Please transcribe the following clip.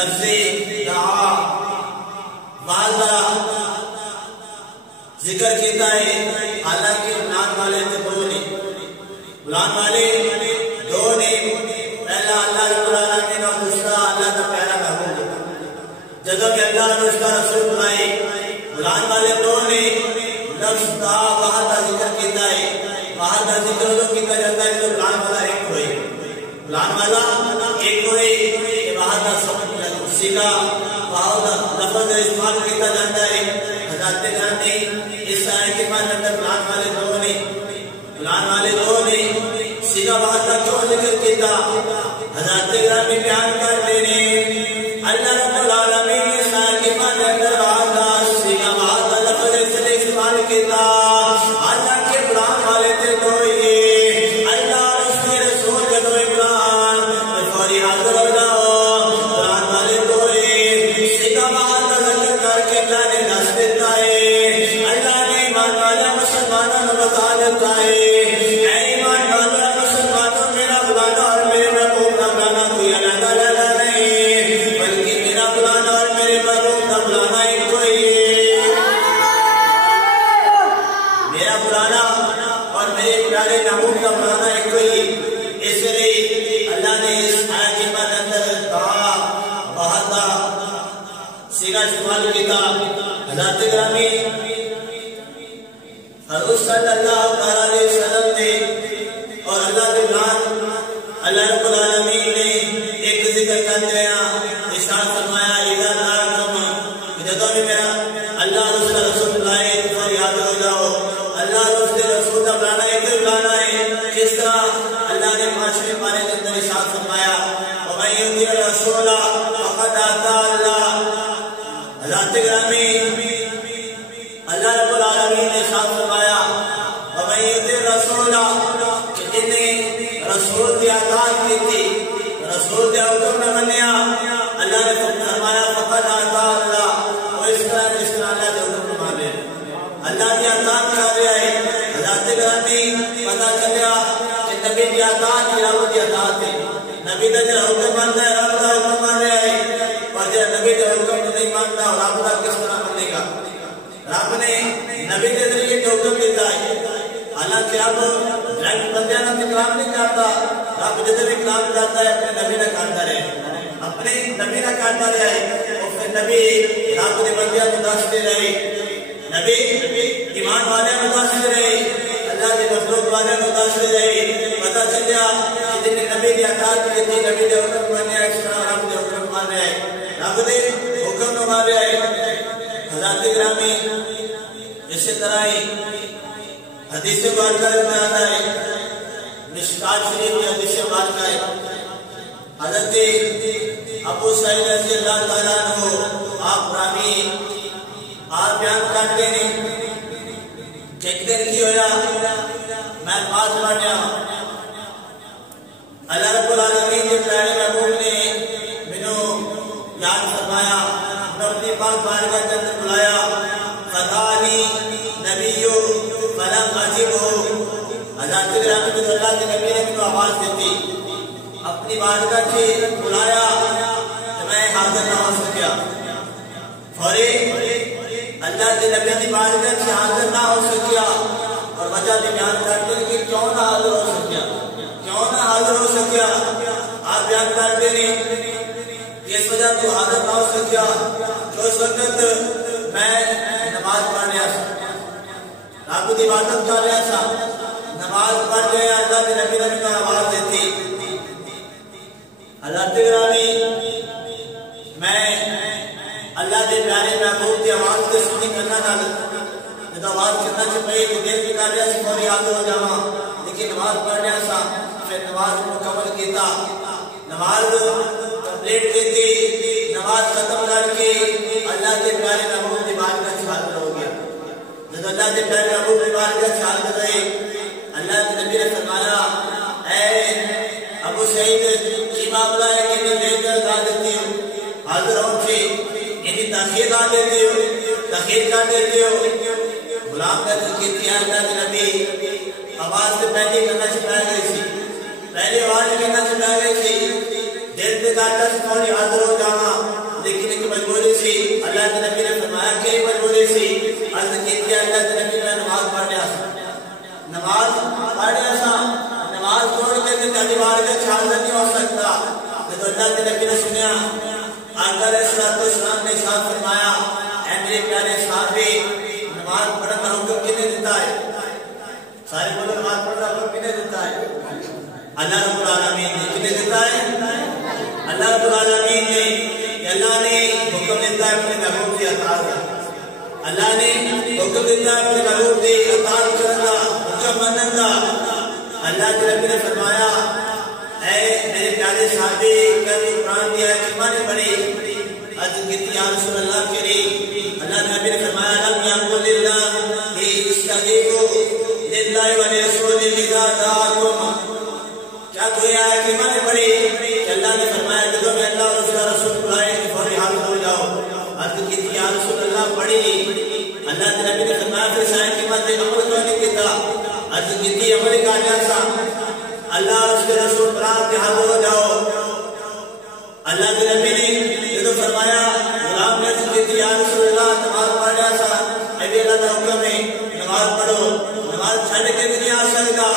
لفظ دعا وعدہ ذکر کیتا ہے، حالانکہ بلان والے تو دو نہیں، بلان والے دو نہیں، پہلا اللہ رب العالمین اور دوسرا اللہ کا پیارا محبوب۔ جدو کہ اللہ نے اس کا رسول بنائے، بلان والے دو نہیں، لفظ دعا وعدہ ذکر کیتا ہے۔ وعدہ ذکر جو کیتا جاتا ہے تو بلان والا ایک ہوئے، بلان والا ایک ہوئے کہ وعدہ سمجھ سیکھا، وعدہ لفظ استعمال کیتا جاتا ہے۔ حضرت گرامی اس آیت کے بعد اندر بلان والے دو نہیں، بلان والے دو نہیں، سیکھا وعدہ کیوں ذکر کیتا؟ حضرت گرامی بیان کر دینے اللہ رب العالمین اس آیت کے بعد اندر وعدہ سیکھا وعدہ لفظ استعمال کیتا، اللہ کے بلان والے تے دو ہی، اللہ اس کے رسول جدو بلان فوری حاضر ہو جاؤ، بلان والے دو ہی، سیکھا وعدہ ذکر کر کے اللہ نے نس دیتا ہے، اللہ نے ایمان والا مسلمانوں نے بتا دیتا ہے، اے ایمان والا مسلمانوں میرا بلانا اور میرے محبوب کا بلانا کوئی الگ الگ نہیں، بلکہ میرا بلانا اور میرے محبوب کا بلانا ایک کوئی ہے، میرا بلانا اور میرے پیارے محبوب کا بلانا ایک کوئی ہے۔ اس لیے اللہ نے اس آیت کے بعد اندر دعا وعدہ سیگا استعمال کیتا۔ حضرت گرامی حضور صلی اللہ علیہ وسلم نے اور اللہ کے بلان اللہ رب العالمین نے ایک ذکر کر دیا، ارشاد فرمایا اذا دعاکم، جدو بھی میرا اللہ اور اس کا رسول بلائے تو فریاد ہو جاؤ، اللہ اور اس کے رسول کا بلانا ایک بلانا ہے۔ کس طرح اللہ نے 5ویں پارے کے اندر ارشاد فرمایا وَمَن يُطِعِ الرَّسُولَ فَقَدْ أَطَاعَ اللَّهَ۔ حضرت گرامی اللہ رب العالمین نے ارشاد فرمایا وَمَن يُطِعِ الرَّسُولَ، کہ جن نے رسول کی اطاعت کی تھی، رسول کے حکم نہ منیا، اللہ نے فرمایا فقد اطاع اللہ، وہ اس طرح اللہ کے حکم نہ مانے، اللہ کی اطاعت کر رہا ہے۔ حضرت گرامی پتہ چلیا کہ نبی کی اطاعت کی رب کی اطاعت ہے، نبی کا جو حکم مانتا ہے رب کا حکم مان رہا ہے، اور جو نبی کا حکم نہیں مانتا رب کا کس طرح مانے گا؟ رب نے نبی کے ذریعے جو حکم دیتا ہے، حالانکہ اب رب بندیاں نے کلام نہیں کرتا، رب جدھر بھی کلام کرتا ہے اپنے نبی نہ کرتا رہے، اپنے نبی نہ کرتا رہے، اور پھر نبی رب کے بندیاں کو دستے رہے، نبی ایمان والے کو دستے رہے، اللہ کے مخلوق والے کو دستے رہے۔ پتہ چلیا کہ جن نے نبی کی اطاعت کی تھی، نبی کے حکم مانیا، اس طرح رب کے حکم مان رہے ہیں، رب کے حکم نہ مان رہے ہیں۔ حضرت گرامی اسی طرح ہی حدیث مبارکہ میں آتا ہے، مشکات شریف کی حدیث مبارکہ ہے، حضرت ابو سعید رضی اللہ تعالیٰ عنہ آپ راوی آپ بیان کرتے ہیں کہ ایک دن کی ہویا میں نماز پڑھیا، اللہ رب العالمین کے پیارے محبوب نے مینوں یاد فرمایا، اپنی پاک بارگاہ کے اندر بلایا، فدانی نبیو فلم عجیب ہو۔ حضرت گرامی کو اللہ کے نبی نے مینوں آواز دیتی، اپنی بارگاہ سے بلایا تو میں حاضر نہ ہو سکیا، فوری اللہ کے نبی کی بارگاہ سے حاضر نہ ہو سکیا، اور وجہ بھی بیان کرتے ہیں کہ کیوں نہ حاضر ہو سکیا، کیوں نہ حاضر ہو سکیا؟ آپ بیان کرتے ہیں اس وجہ تو حاضر نہ ہو سکیا جو اس وقت میں نماز پڑھ رہا تھا، رب کی عبادت کر رہا تھا، نماز پڑھ رہا، اللہ کے نبی نے مجھے آواز دیتی، حضرت گرامی میں اللہ کے پیارے محبوب کی آواز کے سنی کرنا نہ جب آواز کرنا چاہیے تو دیر بھی کر رہا سی فوری حاضر ہو جاواں، لیکن نماز پڑھ رہا سا، پھر نماز مکمل کیتا، نماز کمپلیٹ کی، نماز ختم کر کے اللہ کے پیارے محبوب کی بارگاہ سے حاضر ہو گیا۔ جب اللہ کے پیارے محبوب کی بارگاہ سے حاضر رہے، اللہ کے نبی نے فرمایا اے ابو سعید کی معاملہ ہے کہ انہیں دیر کر دا دیتی ہو، حاضر ہوں سے انہیں تاخیر دا دیتی ہو، تاخیر کر دیتی ہو، غلام کا ذکر کیا اللہ کے نبی آواز سے پہلے کرنا چھپایا گئی تھی، پہلے آواز کرنا چھپایا گئی تھی، دیر سے کہتا سے فوری حاضر ہو جانا، ہوئی سی عرض کی اللہ کے نبی میں نماز پڑھ لیا سا نماز چھوڑ کے کبھی بار کے چھال نہیں ہو سکتا تو اللہ کے نبی نے سنیا آقا علیہ السلام نے ارشاد فرمایا اے میرے پیارے صحابی نماز پڑھنے کا حکم کنے دیتا ہے سارے بولو نماز پڑھنے کا حکم کنے دیتا ہے اللہ رب العالمین نے کنے دیتا ہے اللہ رب العالمین نے اللہ نے حکم دیتا ہے اپنے محبوب سے اطاعت کا اللہ نے حکم دیتا ہے اپنے محبوب سے اطاعت کرنا حکم ماننا اللہ کے نبی نے فرمایا اے میرے پیارے صحابی کل قرآن کی آیت کلمہ نے پڑھی عرض کی یا رسول اللہ کریم اللہ کے نبی نے فرمایا لم یقل للہ استجیبوا للہ ولرسولہ اذا دعاکم کیا کوئی آیت کلمہ نے پڑھی کہ اللہ نے فرمایا جب میں اللہ اور اس کا رسول بلائے کہ فوری حاضر ہو جاؤ عرض کی یا رسول اللہ پڑھی اللہ کے نبی نے فرمایا پھر اس آیت کلمہ سے عمل کیوں نہیں کیتا عرض کی عمل کا جیسا اللہ اور اس کے رسول برات کے حاضر ہو جاؤ اللہ کے نبی نے جو فرمایا غلام نے عرض کی یا رسول اللہ نماز پڑھ جیسا اے اللہ کا حکم ہے نماز پڑھو نماز چھڑ کے نہیں آ سکتا